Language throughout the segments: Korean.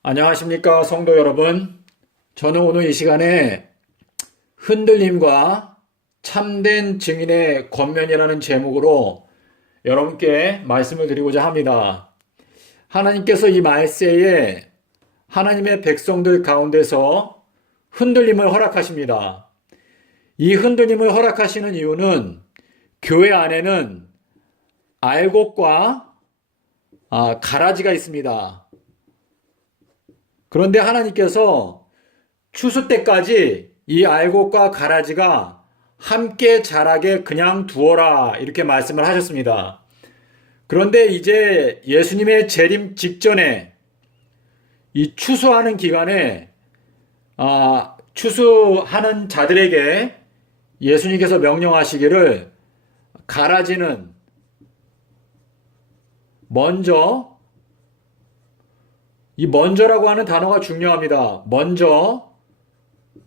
안녕하십니까, 성도 여러분. 저는 오늘 이 시간에 흔들림과 참된 증인의 권면이라는 제목으로 여러분께 말씀을 드리고자 합니다. 하나님께서 이 말세에 하나님의 백성들 가운데서 흔들림을 허락하십니다. 이 흔들림을 허락하시는 이유는 교회 안에는 알곡과 가라지가 있습니다. 그런데 하나님께서 추수 때까지 이 알곡과 가라지가 함께 자라게 그냥 두어라 이렇게 말씀을 하셨습니다. 그런데 이제 예수님의 재림 직전에 이 추수하는 기간에 추수하는 자들에게 예수님께서 명령하시기를 가라지는 먼저, 이 먼저라고 하는 단어가 중요합니다. 먼저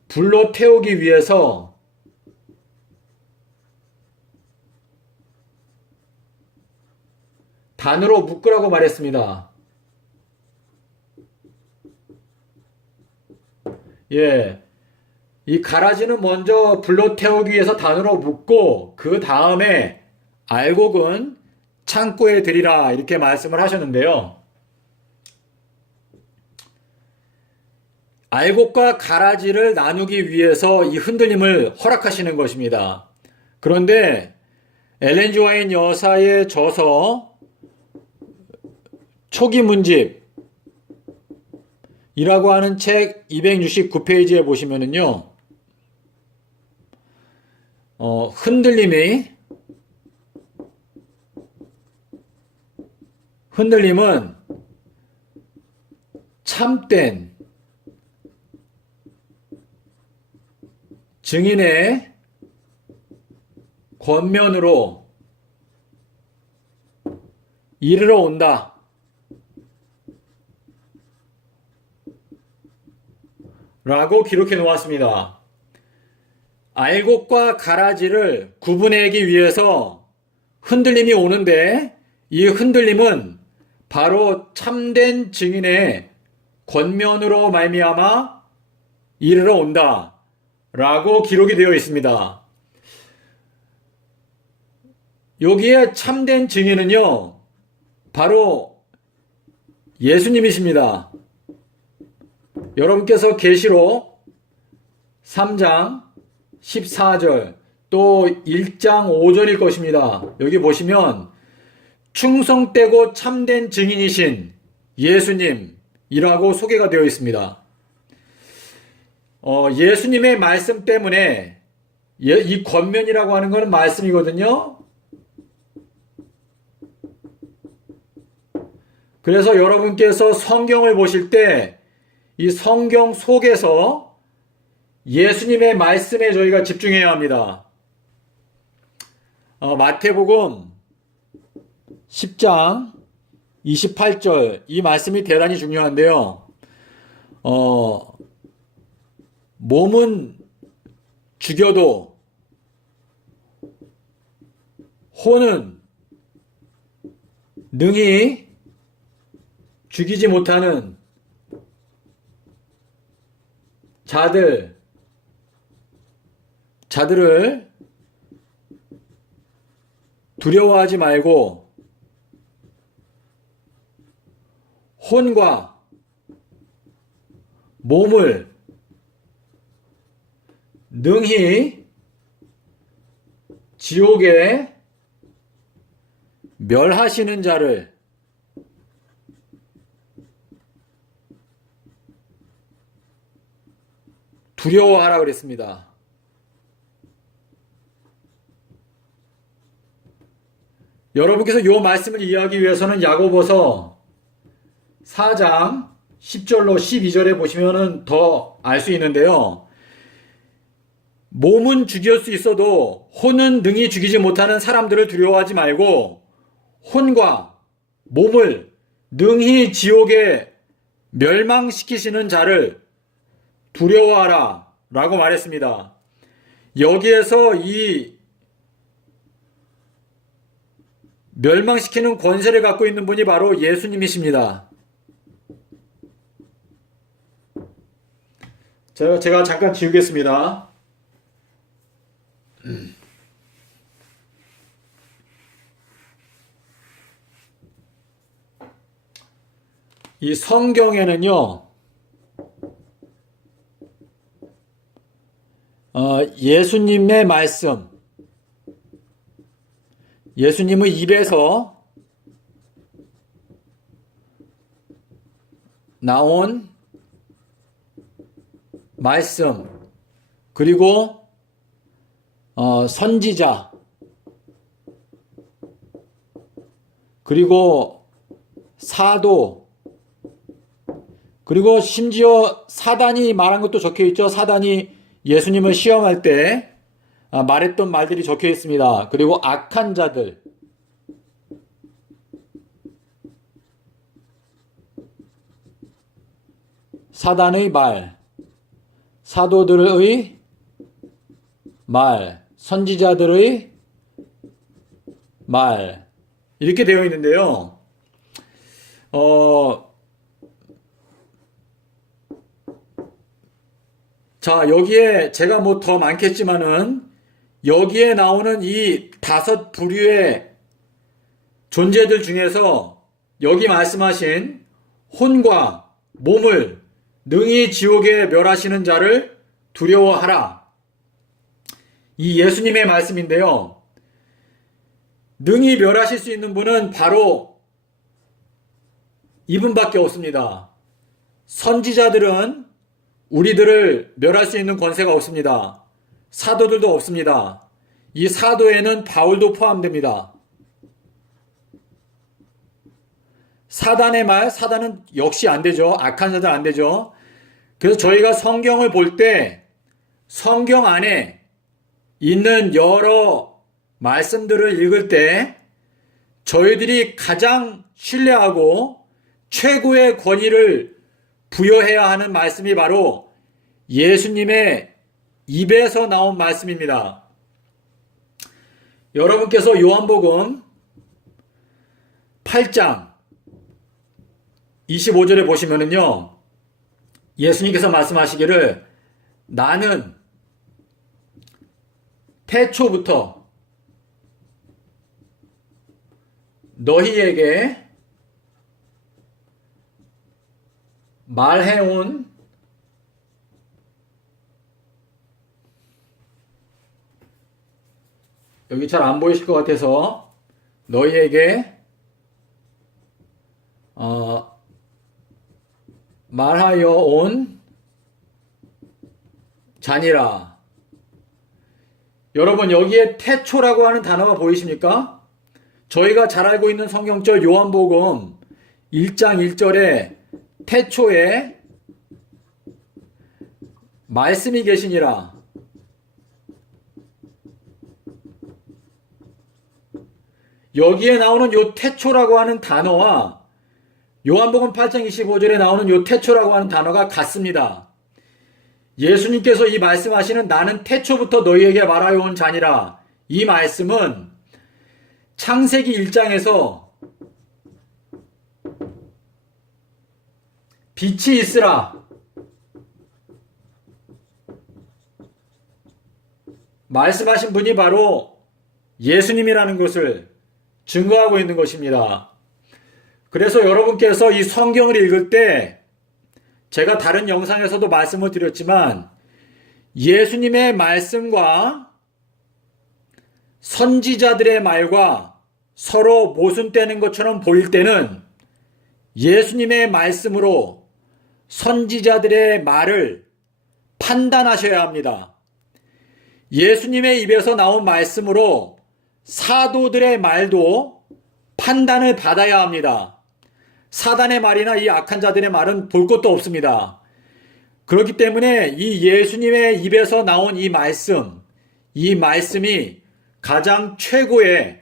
불로 태우기 위해서 단으로 묶으라고 말했습니다. 예. 이 가라지는 먼저 불로 태우기 위해서 단으로 묶고 그 다음에 알곡은 창고에 들이라 이렇게 말씀을 하셨는데요. 알곡과 가라지를 나누기 위해서 이 흔들림을 허락하시는 것입니다. 그런데 엘렌 지 화이트 여사의 저서 초기 문집이라고 하는 책 269페이지에 보시면은요, 흔들림은 참된 증인의 권면으로 이르러 온다 라고 기록해 놓았습니다. 알곡과 가라지를 구분하기 위해서 흔들림이 오는데 이 흔들림은 바로 참된 증인의 권면으로 말미암아 이르러 온다 라고 기록이 되어 있습니다. 여기에 참된 증인은요, 바로 예수님이십니다. 여러분께서 계시록 3장 14절 또 1장 5절일 것입니다. 여기 보시면 충성되고 참된 증인이신 예수님이라고 소개가 되어 있습니다. 예수님의 말씀 때문에 이 권면이라고 하는 것은 말씀이거든요. 그래서 여러분께서 성경을 보실 때 이 성경 속에서 예수님의 말씀에 저희가 집중해야 합니다. 마태복음 10장 28절 이 말씀이 대단히 중요한데요. 몸은 죽여도 혼은 능히 죽이지 못하는 자들을 두려워하지 말고 혼과 몸을 능히 지옥에 멸하시는 자를 두려워하라 그랬습니다. 여러분께서 이 말씀을 이해하기 위해서는 야고보서 4장 10절로 12절에 보시면 더 알 수 있는데요. 몸은 죽일 수 있어도 혼은 능히 죽이지 못하는 사람들을 두려워하지 말고 혼과 몸을 능히 지옥에 멸망시키시는 자를 두려워하라 라고 말했습니다. 여기에서 이 멸망시키는 권세를 갖고 있는 분이 바로 예수님이십니다. 제가 잠깐 지우겠습니다. 이 성경에는요, 예수님의 말씀, 예수님의 입에서 나온 말씀, 그리고 선지자, 그리고 사도, 그리고 심지어 사단이 말한 것도 적혀 있죠. 사단이 예수님을 시험할 때 말했던 말들이 적혀 있습니다. 그리고 악한 자들, 사단의 말, 사도들의 말, 선지자들의 말, 이렇게 되어 있는데요. 자, 여기에 제가 뭐 더 많겠지만은 여기에 나오는 이 5부류의 존재들 중에서 여기 말씀하신 혼과 몸을 능히 지옥에 멸하시는 자를 두려워하라. 이 예수님의 말씀인데요. 능히 멸하실 수 있는 분은 바로 이분밖에 없습니다. 선지자들은 우리들을 멸할 수 있는 권세가 없습니다. 사도들도 없습니다. 이 사도에는 바울도 포함됩니다. 사단의 말, 사단은 역시 안 되죠. 악한 사단 안 되죠. 그래서 저희가 성경을 볼 때 성경 안에 있는 여러 말씀들을 읽을 때 저희들이 가장 신뢰하고 최고의 권위를 부여해야 하는 말씀이 바로 예수님의 입에서 나온 말씀입니다. 여러분께서 요한복음 8장 25절에 보시면은요, 예수님께서 말씀하시기를 나는 태초부터 너희에게 말해온 여기 잘 안 보이실 것 같아서 너희에게 말하여 온 자니라. 여러분 여기에 태초라고 하는 단어가 보이십니까? 저희가 잘 알고 있는 성경절 요한복음 1장 1절에 태초에 말씀이 계시니라. 여기에 나오는 요 태초라고 하는 단어와 요한복음 8장 25절에 나오는 요 태초라고 하는 단어가 같습니다. 예수님께서 이 말씀하시는 나는 태초부터 너희에게 말하여 온 자니라. 이 말씀은 창세기 1장에서 빛이 있으라 말씀하신 분이 바로 예수님이라는 것을 증거하고 있는 것입니다. 그래서 여러분께서 이 성경을 읽을 때 제가 다른 영상에서도 말씀을 드렸지만 예수님의 말씀과 선지자들의 말과 서로 모순되는 것처럼 보일 때는 예수님의 말씀으로 선지자들의 말을 판단하셔야 합니다. 예수님의 입에서 나온 말씀으로 사도들의 말도 판단을 받아야 합니다. 사단의 말이나 이 악한 자들의 말은 볼 것도 없습니다. 그렇기 때문에 이 예수님의 입에서 나온 이 말씀이 가장 최고의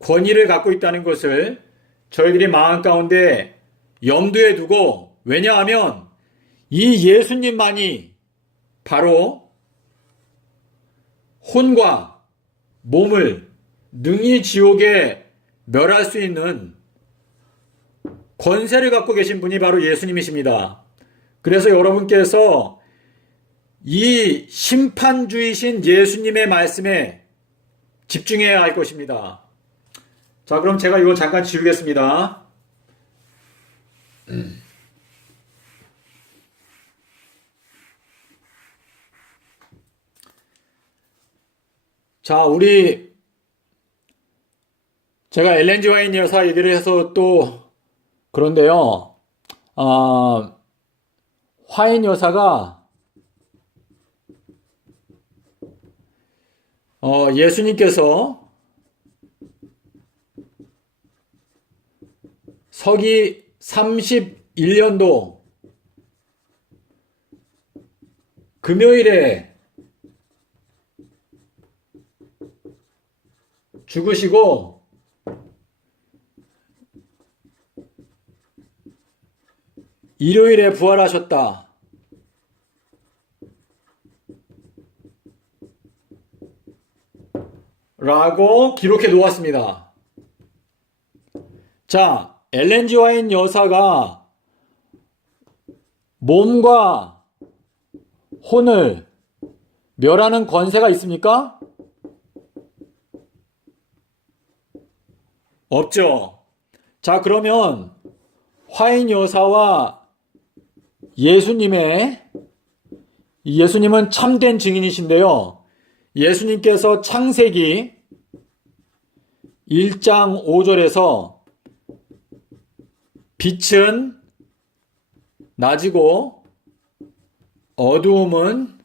권위를 갖고 있다는 것을 저희들이 마음 가운데 염두에 두고, 왜냐하면 이 예수님만이 바로 혼과 몸을 능히 지옥에 멸할 수 있는 권세를 갖고 계신 분이 바로 예수님이십니다. 그래서 여러분께서 이 심판주이신 예수님의 말씀에 집중해야 할 것입니다. 자, 그럼 제가 이거 잠깐 지우겠습니다. 자, 제가 엘렌 G 화이트 여사 얘기를 해서 또 그런데요. 화이트 여사가 예수님께서 서기 31년도 금요일에 죽으시고 일요일에 부활하셨다. 라고 기록해 놓았습니다. 자, 엘렌 G 화이트 여사가 몸과 혼을 멸하는 권세가 있습니까? 없죠. 자, 그러면 화이트 여사와 예수님은 참된 증인이신데요. 예수님께서 창세기 1장 5절에서 빛은 낮이고 어두움은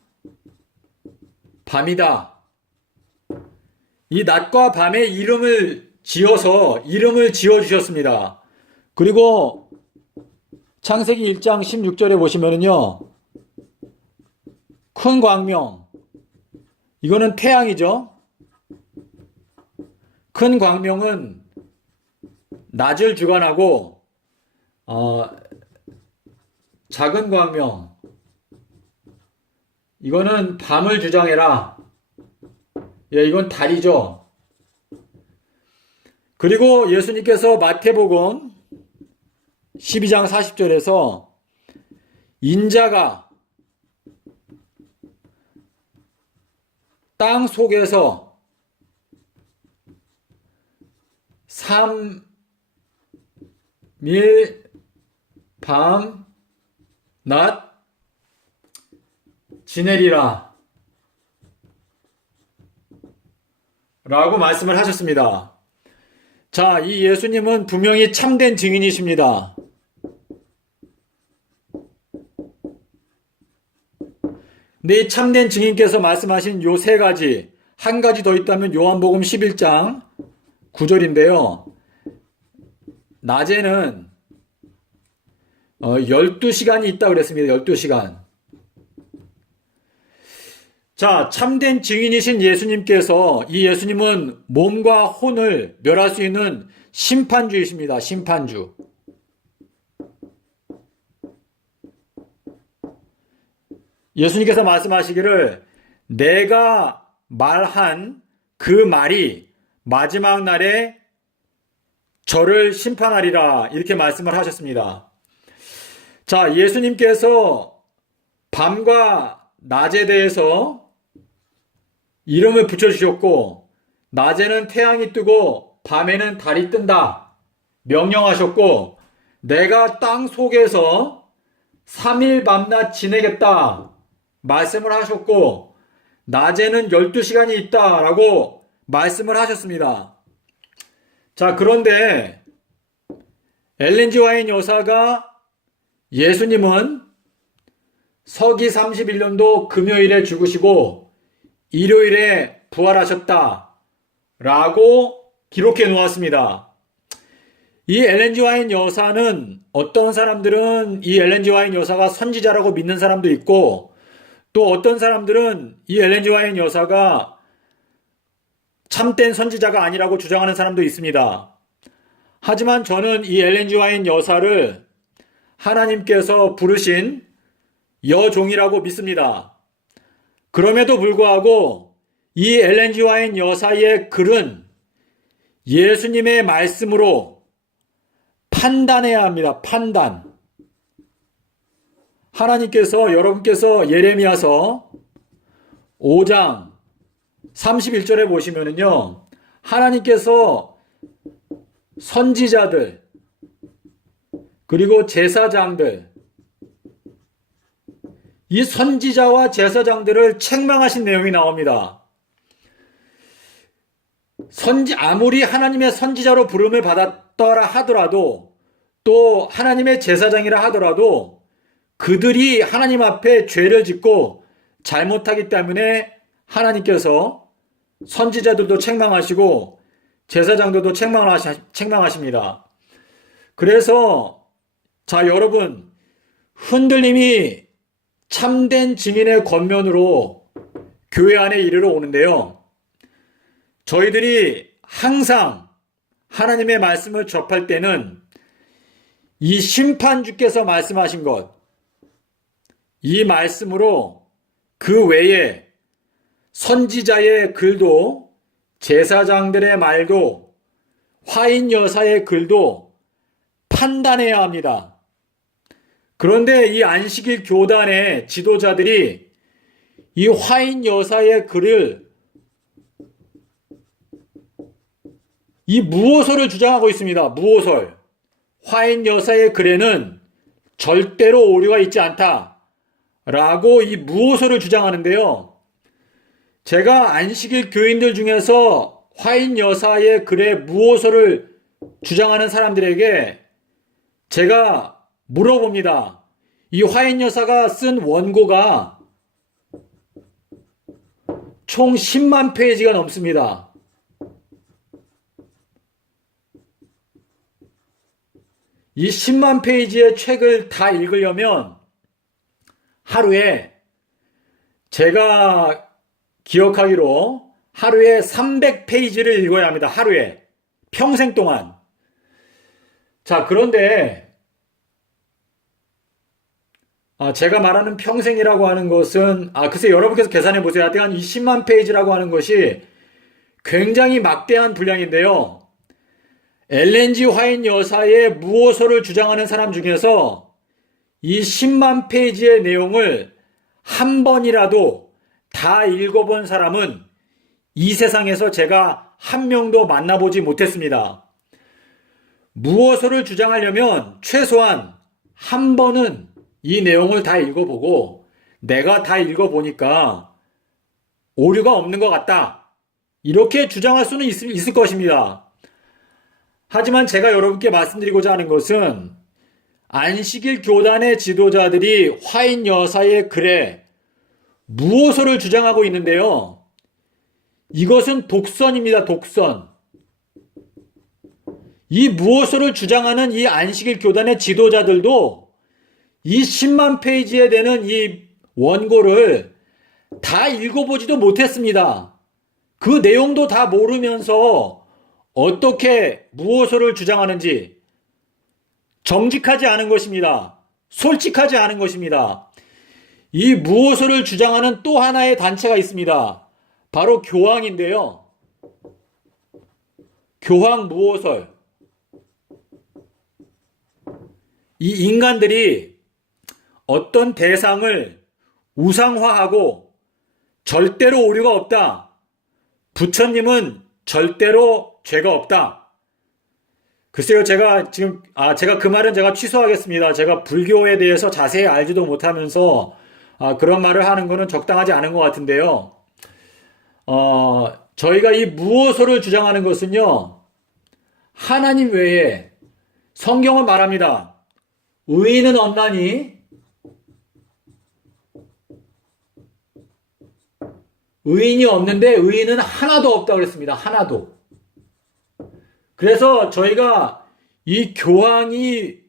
밤이다. 이 낮과 밤의 이름을 지어주셨습니다. 그리고 창세기 1장 16절에 보시면은요, 큰 광명, 이거는 태양이죠. 큰 광명은 낮을 주관하고, 작은 광명, 이거는 밤을 주장해라. 예, 이건 달이죠. 그리고 예수님께서 마태복음 12장 40절에서 인자가 땅 속에서 3일 밤 낮 지내리라 라고 말씀을 하셨습니다. 자, 이 예수님은 분명히 참된 증인이십니다. 근데 이 참된 증인께서 말씀하신 요 세 가지, 한 가지 더 있다면 요한복음 11장 9절인데요. 낮에는 12시간이 있다고 그랬습니다. 12시간. 자, 참된 증인이신 예수님께서, 이 예수님은 몸과 혼을 멸할 수 있는 심판주이십니다. 심판주. 예수님께서 말씀하시기를 내가 말한 그 말이 마지막 날에 저를 심판하리라, 이렇게 말씀을 하셨습니다. 자, 예수님께서 밤과 낮에 대해서 이름을 붙여주셨고, 낮에는 태양이 뜨고 밤에는 달이 뜬다 명령하셨고, 내가 땅 속에서 3일 밤낮 지내겠다 말씀을 하셨고, 낮에는 12시간이 있다라고 말씀을 하셨습니다. 자, 그런데 엘렌 G 화이트 여사가 예수님은 서기 31년도 금요일에 죽으시고 일요일에 부활하셨다 라고 기록해 놓았습니다. 이 엘렌 G 화이트 여사는, 어떤 사람들은 이 엘렌 G 화이트 여사가 선지자라고 믿는 사람도 있고, 또 어떤 사람들은 이 엘렌 G 화이트 여사가 참된 선지자가 아니라고 주장하는 사람도 있습니다. 하지만 저는 이 엘렌 G 화이트 여사를 하나님께서 부르신 여종이라고 믿습니다. 그럼에도 불구하고 이 엘렌 G 화이트 여사의 글은 예수님의 말씀으로 판단해야 합니다. 판단. 하나님께서, 여러분께서 예레미야서 5장 31절에 보시면은요, 하나님께서 선지자들, 그리고 제사장들, 이 선지자와 제사장들을 책망하신 내용이 나옵니다. 아무리 하나님의 선지자로 부름을 받았더라 하더라도, 또 하나님의 제사장이라 하더라도 그들이 하나님 앞에 죄를 짓고 잘못하기 때문에 하나님께서 선지자들도 책망하시고 제사장들도 책망하십니다. 그래서 자, 여러분, 흔들림이 참된 증인의 권면으로 교회 안에 이르러 오는데요. 저희들이 항상 하나님의 말씀을 접할 때는 이 심판주께서 말씀하신 것, 이 말씀으로 그 외에 선지자의 글도, 제사장들의 말도, 화인 여사의 글도 판단해야 합니다. 그런데 이 안식일 교단의 지도자들이 이 화인 여사의 글을 이 무오설을 주장하고 있습니다. 무오설. 화인 여사의 글에는 절대로 오류가 있지 않다 라고 이 무오설을 주장하는데요. 제가 안식일 교인들 중에서 화인 여사의 글에 무오설을 주장하는 사람들에게 제가 물어봅니다. 이 화인 여사가 쓴 원고가 총 10만 페이지가 넘습니다. 이 10만 페이지의 책을 다 읽으려면 하루에, 제가 기억하기로 하루에 300페이지를 읽어야 합니다. 하루에. 평생 동안. 자, 그런데 제가 말하는 평생이라고 하는 것은, 글쎄 여러분께서 계산해 보세요. 하여튼 이 10만 페이지라고 하는 것이 굉장히 막대한 분량인데요. 엘렌지 화인 여사의 무오설을 주장하는 사람 중에서 이 10만 페이지의 내용을 한 번이라도 다 읽어본 사람은 이 세상에서 제가 한 명도 만나보지 못했습니다. 무오설을 주장하려면 최소한 한 번은 이 내용을 다 읽어보고 내가 다 읽어보니까 오류가 없는 것 같다, 이렇게 주장할 수는 있을 것입니다. 하지만 제가 여러분께 말씀드리고자 하는 것은 안식일 교단의 지도자들이 화인 여사의 글에 무오설을 주장하고 있는데요. 이것은 독선입니다. 독선. 이 무오설을 주장하는 이 안식일 교단의 지도자들도 이 10만 페이지에 되는 이 원고를 다 읽어보지도 못했습니다. 그 내용도 다 모르면서 어떻게 무오설을 주장하는지 정직하지 않은 것입니다. 솔직하지 않은 것입니다. 이 무오설을 주장하는 또 하나의 단체가 있습니다. 바로 교황인데요. 교황 무오설. 이 인간들이 어떤 대상을 우상화하고 절대로 오류가 없다, 부처님은 절대로 죄가 없다. 글쎄요, 제가 그 말은 제가 취소하겠습니다. 제가 불교에 대해서 자세히 알지도 못하면서 그런 말을 하는 것은 적당하지 않은 것 같은데요. 저희가 이 무오설을 주장하는 것은요, 하나님 외에, 성경은 말합니다. 의인은 없나니 의인이 없는데 의인은 하나도 없다 그랬습니다. 하나도. 그래서 저희가 이 교황이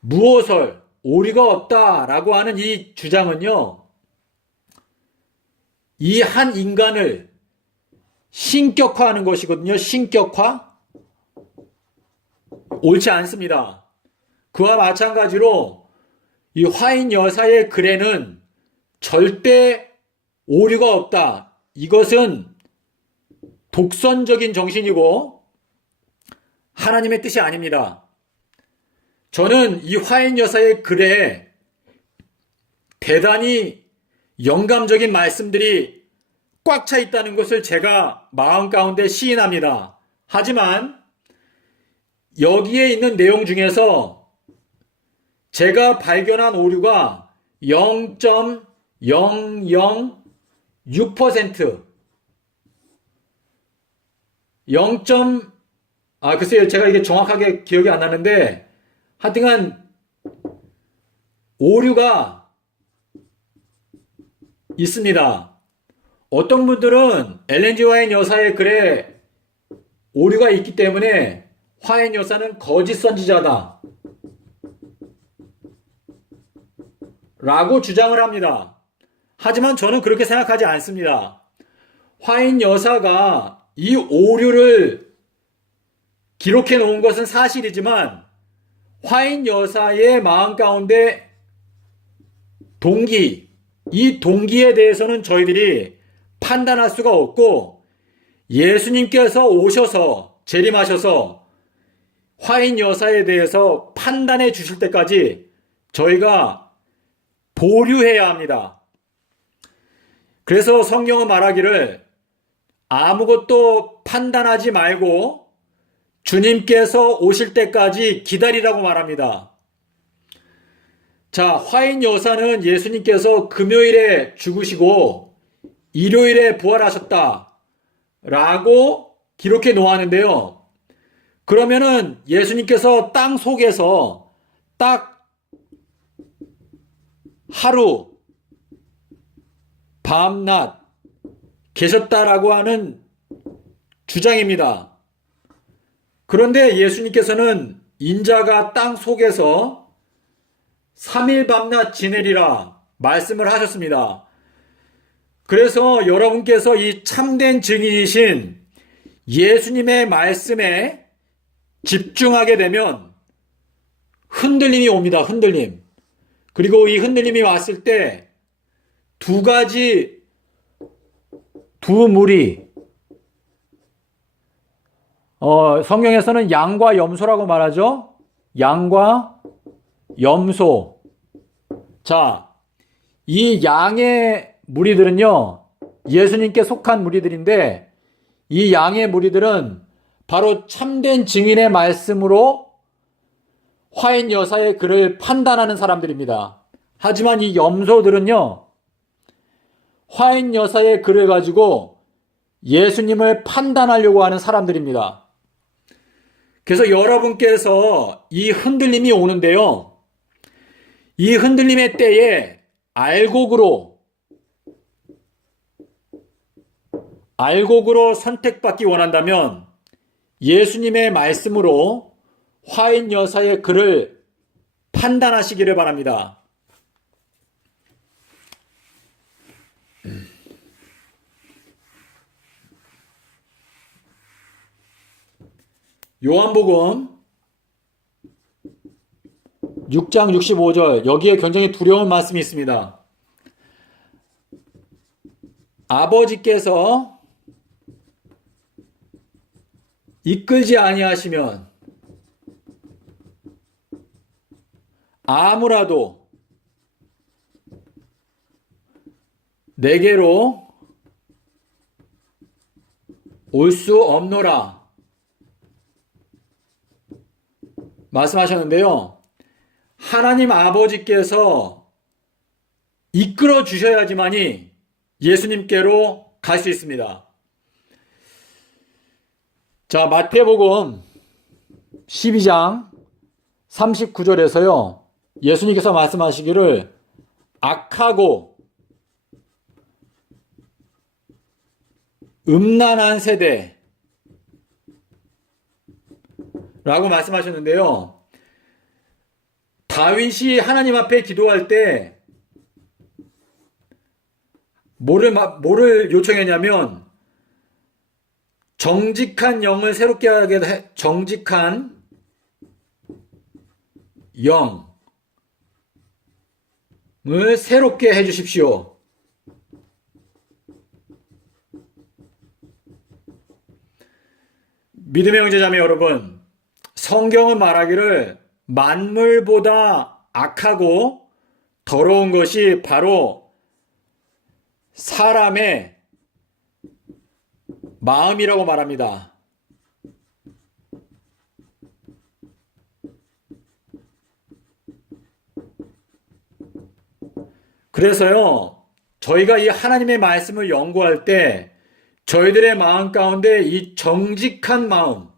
무오설, 오류가 없다라고 하는 이 주장은요, 이 한 인간을 신격화하는 것이거든요. 신격화. 옳지 않습니다. 그와 마찬가지로 이 화인 여사의 글에는 절대 오류가 없다, 이것은 독선적인 정신이고 하나님의 뜻이 아닙니다. 저는 이 화인 여사의 글에 대단히 영감적인 말씀들이 꽉 차 있다는 것을 제가 마음 가운데 시인합니다. 하지만 여기에 있는 내용 중에서 제가 발견한 오류가 0.006%, 글쎄요. 제가 이게 정확하게 기억이 안 나는데, 하여튼간, 오류가 있습니다. 어떤 분들은 엘렌지 화인 여사의 글에 오류가 있기 때문에 화인 여사는 거짓 선지자다 라고 주장을 합니다. 하지만 저는 그렇게 생각하지 않습니다. 화인 여사가 이 오류를 기록해 놓은 것은 사실이지만 화인 여사의 마음 가운데 이 동기에 대해서는 저희들이 판단할 수가 없고, 예수님께서 오셔서 재림하셔서 화인 여사에 대해서 판단해 주실 때까지 저희가 보류해야 합니다. 그래서 성경은 말하기를 아무것도 판단하지 말고 주님께서 오실 때까지 기다리라고 말합니다. 자, 화인 여사는 예수님께서 금요일에 죽으시고 일요일에 부활하셨다 라고 기록해 놓았는데요. 그러면은 예수님께서 땅 속에서 딱 하루, 밤낮 계셨다라고 하는 주장입니다. 그런데 예수님께서는 인자가 땅 속에서 3일 밤낮 지내리라 말씀을 하셨습니다. 그래서 여러분께서 이 참된 증인이신 예수님의 말씀에 집중하게 되면 흔들림이 옵니다. 흔들림. 그리고 이 흔들림이 왔을 때 두 무리, 성경에서는 양과 염소라고 말하죠. 양과 염소. 자, 이 양의 무리들은요, 예수님께 속한 무리들인데, 이 양의 무리들은 바로 참된 증인의 말씀으로 화인 여사의 글을 판단하는 사람들입니다. 하지만 이 염소들은요, 화인 여사의 글을 가지고 예수님을 판단하려고 하는 사람들입니다. 그래서 여러분께서 이 흔들림이 오는데요, 이 흔들림의 때에 알곡으로 선택받기 원한다면 예수님의 말씀으로 화인 여사의 글을 판단하시기를 바랍니다. 요한복음 6장 65절, 여기에 굉장히 두려운 말씀이 있습니다. 아버지께서 이끌지 아니하시면 아무라도 내게로 올 수 없노라 말씀하셨는데요. 하나님 아버지께서 이끌어 주셔야지만이 예수님께로 갈 수 있습니다. 자, 마태복음 12장 39절에서요. 예수님께서 말씀하시기를 악하고 음란한 세대 라고 말씀하셨는데요. 다윗이 하나님 앞에 기도할 때 뭐를 요청했냐면 정직한 영을 새롭게 하게 정직한 영을 새롭게 해 주십시오. 믿음의 형제자매 여러분, 성경은 말하기를 만물보다 악하고 더러운 것이 바로 사람의 마음이라고 말합니다. 그래서요, 저희가 이 하나님의 말씀을 연구할 때 저희들의 마음 가운데 이 정직한 마음,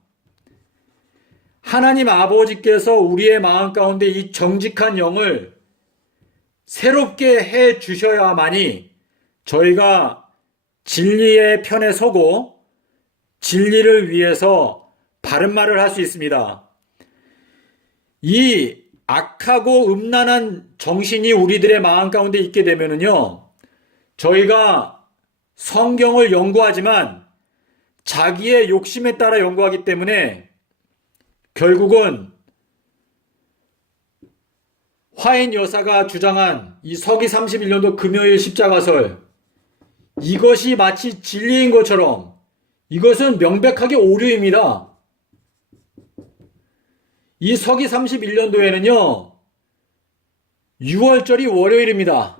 하나님 아버지께서 우리의 마음 가운데 이 정직한 영을 새롭게 해 주셔야만이 저희가 진리의 편에 서고 진리를 위해서 바른 말을 할 수 있습니다. 이 악하고 음란한 정신이 우리들의 마음 가운데 있게 되면은요, 저희가 성경을 연구하지만 자기의 욕심에 따라 연구하기 때문에 결국은 화인 여사가 주장한 이 서기 31년도 금요일 십자가설, 이것이 마치 진리인 것처럼 이것은 명백하게 오류입니다. 이 서기 31년도에는요, 6월절이 월요일입니다.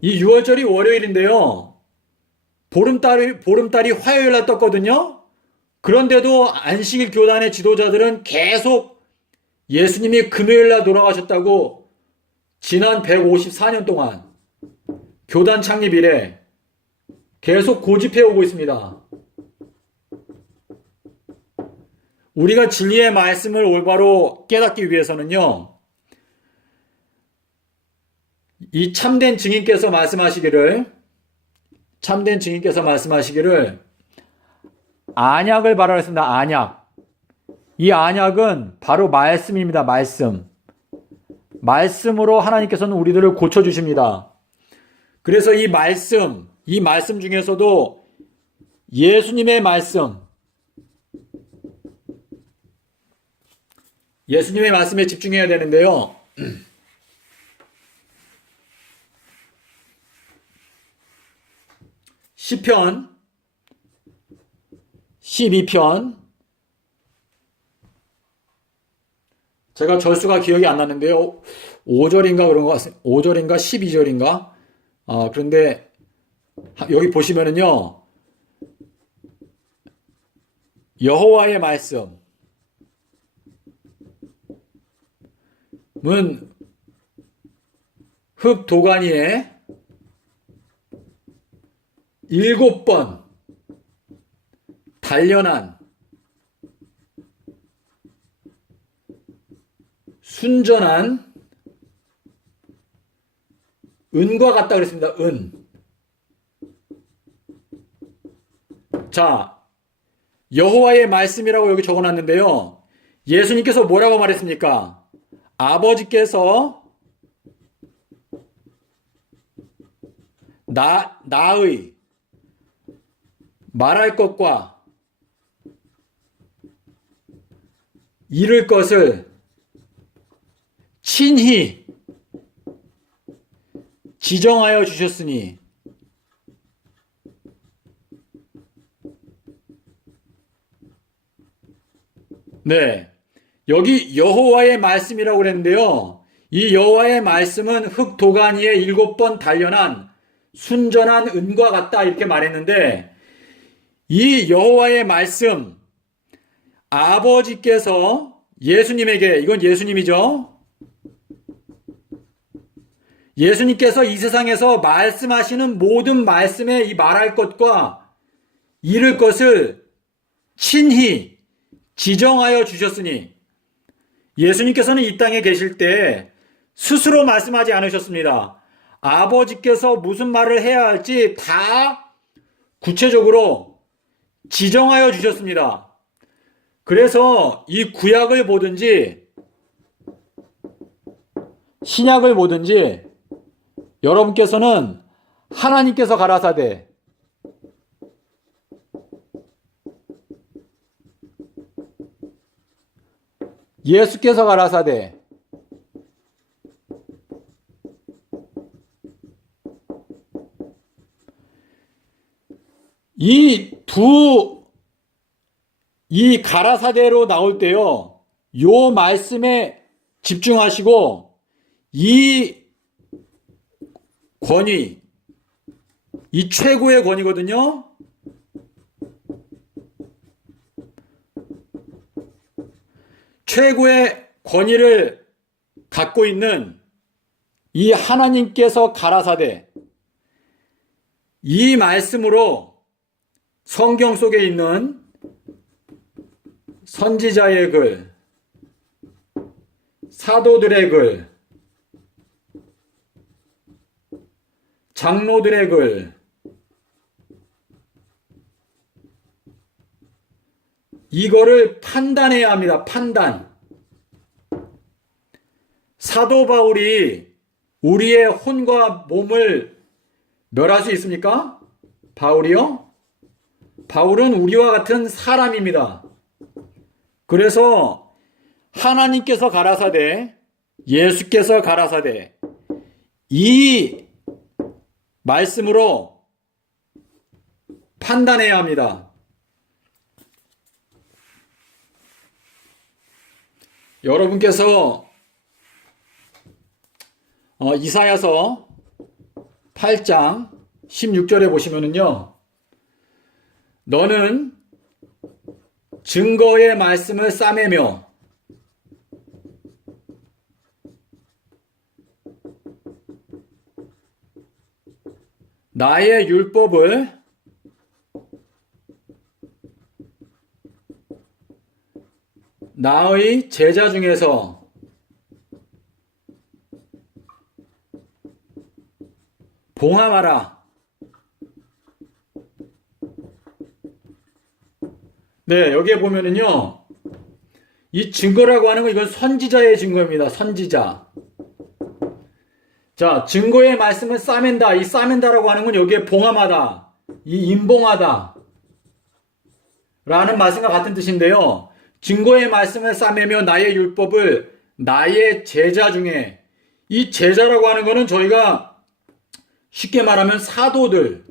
이 6월절이 월요일인데요, 보름달이 화요일 날 떴거든요. 그런데도 안식일 교단의 지도자들은 계속 예수님이 금요일 날 돌아가셨다고 지난 154년 동안 교단 창립 이래 계속 고집해 오고 있습니다. 우리가 진리의 말씀을 올바로 깨닫기 위해서는요, 이 참된 증인께서 말씀하시기를 안약을 바라겠습니다. 안약. 이 안약은 바로 말씀입니다. 말씀으로 하나님께서는 우리들을 고쳐주십니다. 그래서 이 말씀 중에서도 예수님의 말씀에 집중해야 되는데요. 시편 12편, 제가 절수가 기억이 안 나는데요. 5절인가 그런 것 같습니다. 5절인가 12절인가? 그런데 여기 보시면은요, 여호와의 말씀은 흙 도가니에 7번 단련한 순전한 은과 같다 그랬습니다. 은. 자, 여호와의 말씀이라고 여기 적어놨는데요. 예수님께서 뭐라고 말했습니까? 아버지께서 나의 말할 것과 이룰 것을 친히 지정하여 주셨으니, 네, 여기 여호와의 말씀이라고 그랬는데요. 이 여호와의 말씀은 흙 도가니에 7번 단련한 순전한 은과 같다 이렇게 말했는데, 이 여호와의 말씀, 아버지께서 예수님에게, 이건 예수님이죠. 예수님께서 이 세상에서 말씀하시는 모든 말씀에 이 말할 것과 이룰 것을 친히 지정하여 주셨으니, 예수님께서는 이 땅에 계실 때 스스로 말씀하지 않으셨습니다. 아버지께서 무슨 말을 해야 할지 다 구체적으로 지정하여 주셨습니다. 그래서 이 구약을 보든지 신약을 보든지 여러분께서는 하나님께서 가라사대 예수께서 가라사대 이 가라사대로 나올 때요, 요 말씀의 집중하시고 이 권위, 이 최고의 권위거든요. 최고의 권위를 갖고 있는 이 하나님께서 가라사대, 이 말씀으로 성경 속에 있는 선지자의 글, 사도들의 글, 장로들의 글, 이거를 판단해야 합니다. 판단. 사도 바울이 우리의 혼과 몸을 멸할 수 있습니까? 바울이요? 바울은 우리와 같은 사람입니다. 그래서 하나님께서 가라사대, 예수께서 가라사대, 이 말씀으로 판단해야 합니다. 여러분께서 이사야서 8장 16절에 보시면은요, 너는 증거의 말씀을 싸매며 나의 율법을 나의 제자 중에서 봉함하라. 네, 여기에 보면은요, 이 증거라고 하는 건 이건 선지자의 증거입니다. 선지자. 자, 증거의 말씀을 싸맨다. 이 싸맨다라고 하는 건 여기에 봉함하다, 이 임봉하다 라는 말씀과 같은 뜻인데요. 증거의 말씀을 싸매며 나의 율법을 나의 제자 중에, 이 제자라고 하는 거는 저희가 쉽게 말하면 사도들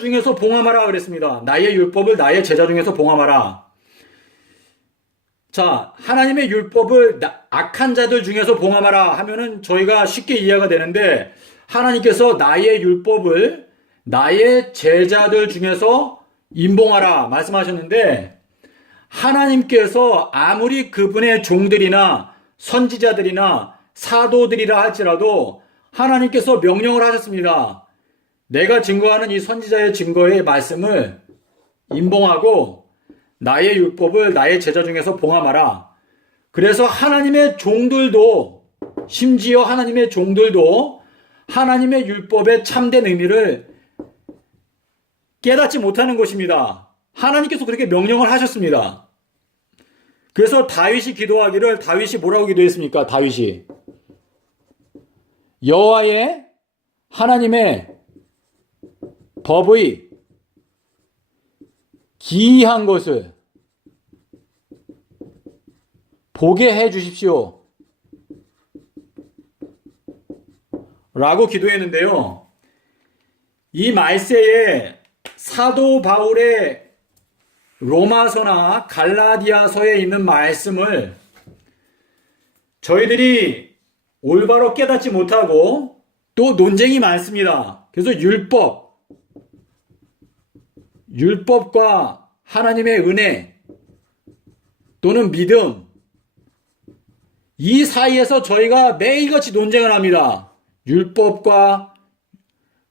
중에서 봉함하라 그랬습니다. 나의 율법을 나의 제자 중에서 봉함하라. 자, 하나님의 율법을 악한 자들 중에서 봉함하라 하면은 저희가 쉽게 이해가 되는데, 하나님께서 나의 율법을 나의 제자들 중에서 임봉하라 말씀하셨는데, 하나님께서 아무리 그분의 종들이나 선지자들이나 사도들이라 할지라도 하나님께서 명령을 하셨습니다. 내가 증거하는 이 선지자의 증거의 말씀을 임봉하고 나의 율법을 나의 제자 중에서 봉함하라. 그래서 하나님의 종들도, 심지어 하나님의 종들도 하나님의 율법의 참된 의미를 깨닫지 못하는 것입니다. 하나님께서 그렇게 명령을 하셨습니다. 그래서 다윗이 기도하기를, 다윗이 뭐라고 기도했습니까? 다윗이 여호와의 하나님의 법의 기이한 것을 보게 해 주십시오 라고 기도했는데요. 이 말세에 사도 바울의 로마서나 갈라디아서에 있는 말씀을 저희들이 올바로 깨닫지 못하고 또 논쟁이 많습니다. 그래서 율법과 하나님의 은혜 또는 믿음, 이 사이에서 저희가 매일같이 논쟁을 합니다. 율법과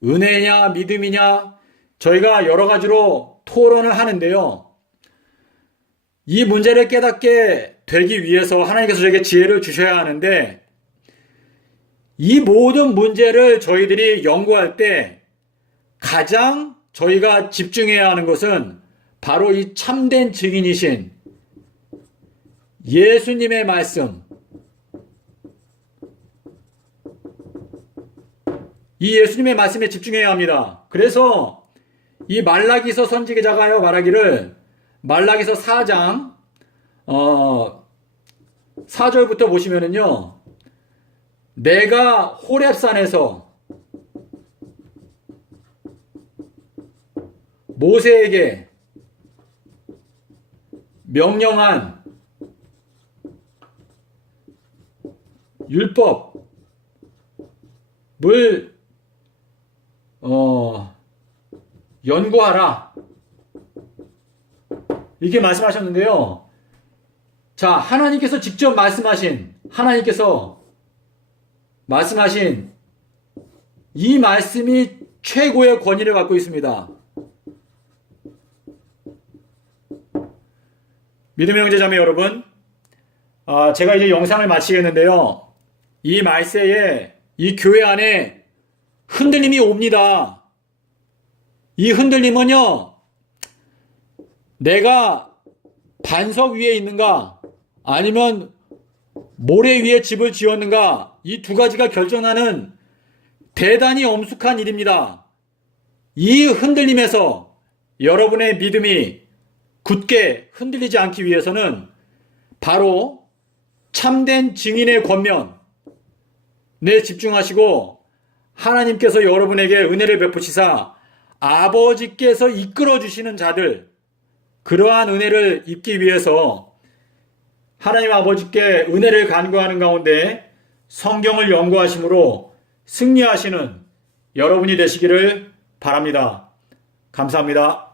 은혜냐 믿음이냐, 저희가 여러 가지로 토론을 하는데요. 이 문제를 깨닫게 되기 위해서 하나님께서 저에게 지혜를 주셔야 하는데, 이 모든 문제를 저희들이 연구할 때 가장 저희가 집중해야 하는 것은 바로 이 참된 증인이신 예수님의 말씀, 이 예수님의 말씀에 집중해야 합니다. 그래서 이 말라기서 선지자가 말하기를, 말라기서 4장 4절부터 보시면은요, 내가 호렙산에서 모세에게 명령한 율법을 연구하라. 이렇게 말씀하셨는데요. 자, 하나님께서 직접 말씀하신 이 말씀이 최고의 권위를 갖고 있습니다. 믿음의 형제자매 여러분, 제가 이제 영상을 마치겠는데요. 이 말세에 이 교회 안에 흔들림이 옵니다. 이 흔들림은요, 내가 반석 위에 있는가, 아니면 모래 위에 집을 지었는가, 이 두 가지가 결정하는 대단히 엄숙한 일입니다. 이 흔들림에서 여러분의 믿음이 굳게 흔들리지 않기 위해서는 바로 참된 증인의 권면에 집중하시고 하나님께서 여러분에게 은혜를 베푸시사 아버지께서 이끌어 주시는 자들, 그러한 은혜를 입기 위해서 하나님 아버지께 은혜를 간구하는 가운데 성경을 연구하심으로 승리하시는 여러분이 되시기를 바랍니다. 감사합니다.